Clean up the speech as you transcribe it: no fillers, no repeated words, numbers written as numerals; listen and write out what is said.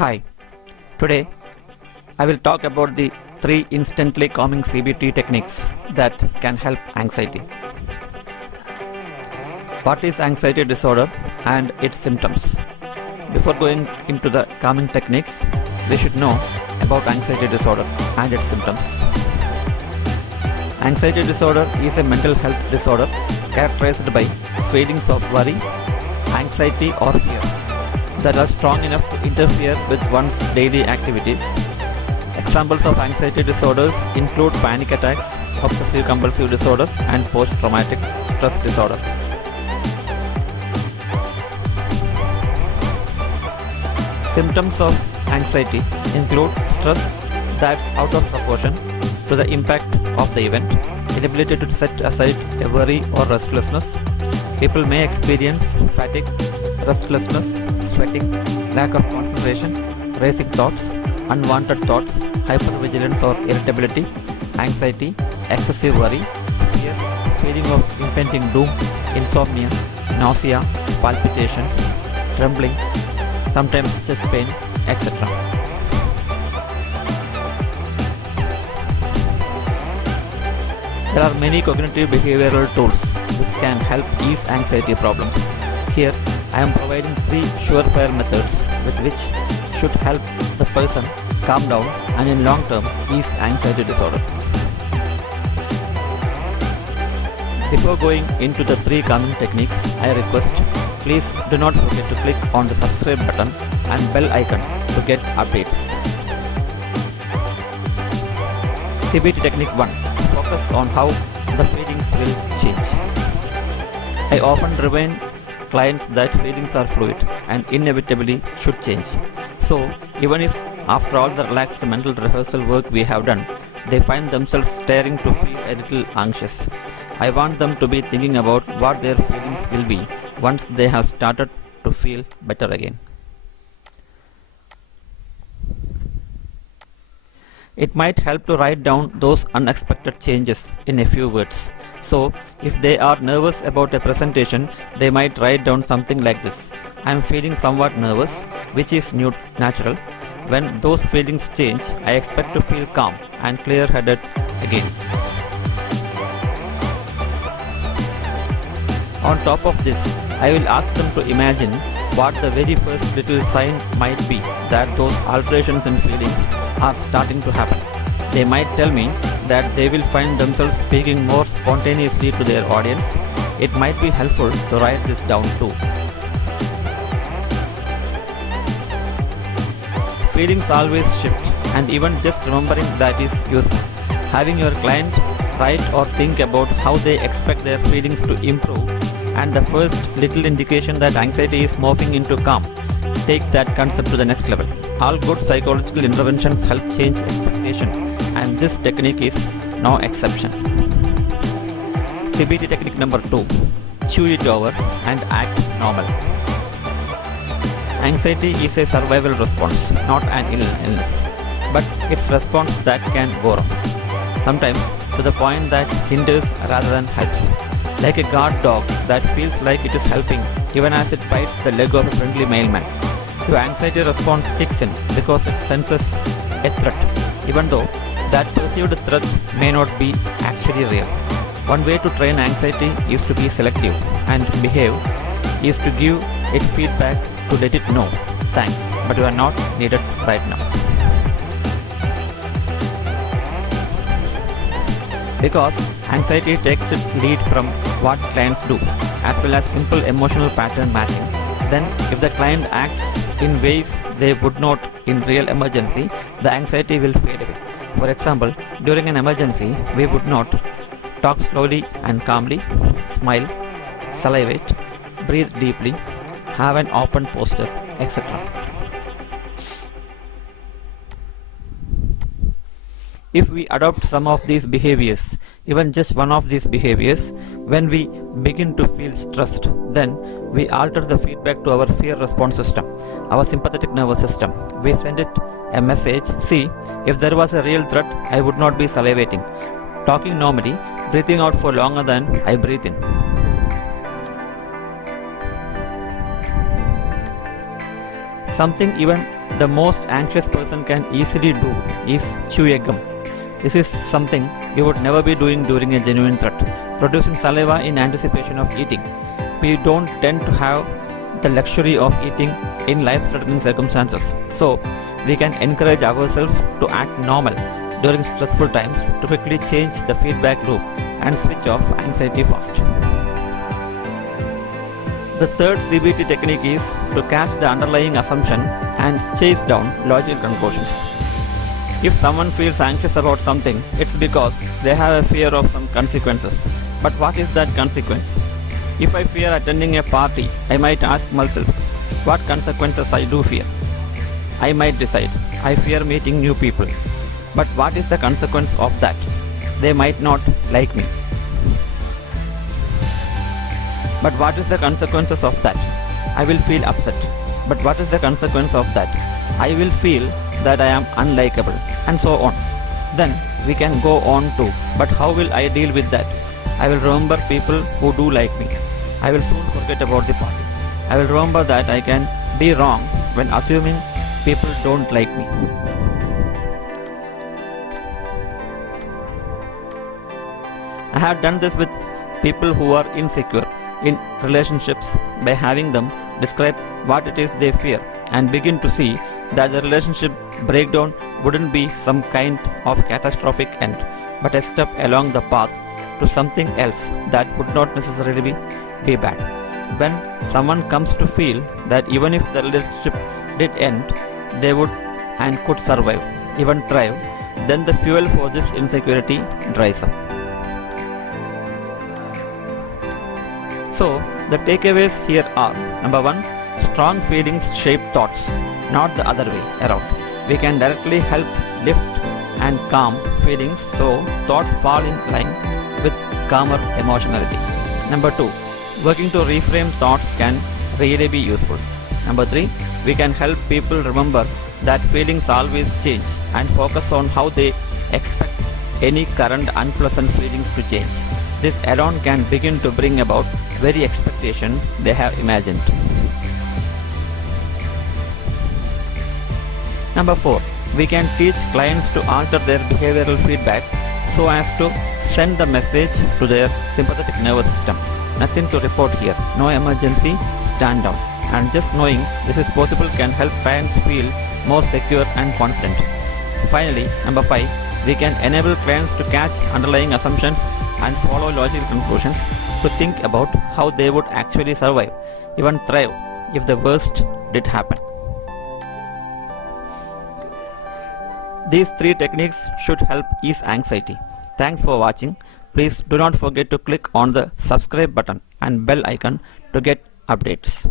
Hi, today I will talk about the 3 instantly calming CBT techniques that can help anxiety. What is anxiety disorder and its symptoms? Before going into the calming techniques, we should know about anxiety disorder and its symptoms. Anxiety disorder is a mental health disorder characterized by feelings of worry, anxiety or fear that are strong enough to interfere with one's daily activities. Examples of anxiety disorders include panic attacks, obsessive compulsive disorder, and post-traumatic stress disorder. Symptoms of anxiety include stress that's out of proportion to the impact of the event, inability to set aside a worry or restlessness. People may experience fatigue, restlessness, sweating, lack of concentration, racing thoughts, unwanted thoughts, hypervigilance or irritability, anxiety, excessive worry, fear, feeling of impending doom, insomnia, nausea, palpitations, trembling, sometimes chest pain, etc. There are many cognitive behavioral tools which can help ease anxiety problems. Here, I am providing 3 surefire methods with which should help the person calm down and in long term ease anxiety disorder. Before going into the 3 calming techniques, I request please do not forget to click on the subscribe button and bell icon to get updates. CBT Technique 1. Focus on how the feelings will change. I often remind clients that feelings are fluid and inevitably should change. So, even if after all the relaxed mental rehearsal work we have done, they find themselves starting to feel a little anxious, I want them to be thinking about what their feelings will be once they have started to feel better again. It might help to write down those unexpected changes in a few words. So, if they are nervous about a presentation, they might write down something like this: I am feeling somewhat nervous, which is natural. When those feelings change, I expect to feel calm and clear-headed again. On top of this, I will ask them to imagine what the very first little sign might be that those alterations in feelings are starting to happen. They might tell me that they will find themselves speaking more spontaneously to their audience. It might be helpful to write this down too. Feelings always shift, and even just remembering that is useful. Having your client write or think about how they expect their feelings to improve, and the first little indication that anxiety is morphing into calm, take that concept to the next level. All good psychological interventions help change expectation, and this technique is no exception. CBT technique number 2. Chew it over and act normal. Anxiety is a survival response, not an illness, but it's response that can go wrong, sometimes to the point that hinders rather than helps. Like a guard dog that feels like it is helping even as it bites the leg of a friendly mailman. Your anxiety response kicks in because it senses a threat, even though that perceived threat may not be actually real. One way to train anxiety is to be selective, and behave is to give it feedback to let it know, thanks, but you are not needed right now. Because anxiety takes its lead from what clients do, as well as simple emotional pattern matching. Then, if the client acts in ways they would not in real emergency, the anxiety will fade away. For example, during an emergency, we would not talk slowly and calmly, smile, salivate, breathe deeply, have an open posture, etc. If we adopt some of these behaviors, even just one of these behaviors, when we begin to feel stressed, then we alter the feedback to our fear response system, our sympathetic nervous system. We send it a message: see, if there was a real threat, I would not be salivating, talking normally, breathing out for longer than I breathe in. Something even the most anxious person can easily do is chew a gum. This is something you would never be doing during a genuine threat, producing saliva in anticipation of eating. We don't tend to have the luxury of eating in life-threatening circumstances, so we can encourage ourselves to act normal during stressful times to quickly change the feedback loop and switch off anxiety fast. The third CBT technique is to catch the underlying assumption and chase down logical conclusions. If someone feels anxious about something, it's because they have a fear of some consequences. But what is that consequence? If I fear attending a party, I might ask myself, what consequences I do fear? I might decide, I fear meeting new people. But what is the consequence of that? They might not like me. But what is the consequences of that? I will feel upset. But what is the consequence of that? I will feel that I am unlikable, and so on. Then we can go on to, but how will I deal with that? I will remember people who do like me. I will soon forget about the party. I will remember that I can be wrong when assuming people don't like me. I have done this with people who are insecure in relationships by having them describe what it is they fear and begin to see that the relationship breakdown wouldn't be some kind of catastrophic end, but a step along the path to something else that would not necessarily be bad. When someone comes to feel that even if the relationship did end, they would and could survive, even thrive, then the fuel for this insecurity dries up. So, the takeaways here are: number 1, strong feelings shape thoughts, not the other way around. We can directly help lift and calm feelings so thoughts fall in line with calmer emotionality. Number 2, working to reframe thoughts can really be useful. Number 3, we can help people remember that feelings always change and focus on how they expect any current unpleasant feelings to change. This alone can begin to bring about very expectation they have imagined. Number 4, we can teach clients to alter their behavioral feedback so as to send the message to their sympathetic nervous system. Nothing to report here, no emergency, stand down. And just knowing this is possible can help clients feel more secure and confident. Finally, number 5, we can enable clients to catch underlying assumptions and follow logical conclusions to think about how they would actually survive, even thrive, if the worst did happen. These 3 techniques should help ease anxiety. Thanks for watching. Please do not forget to click on the subscribe button and bell icon to get updates.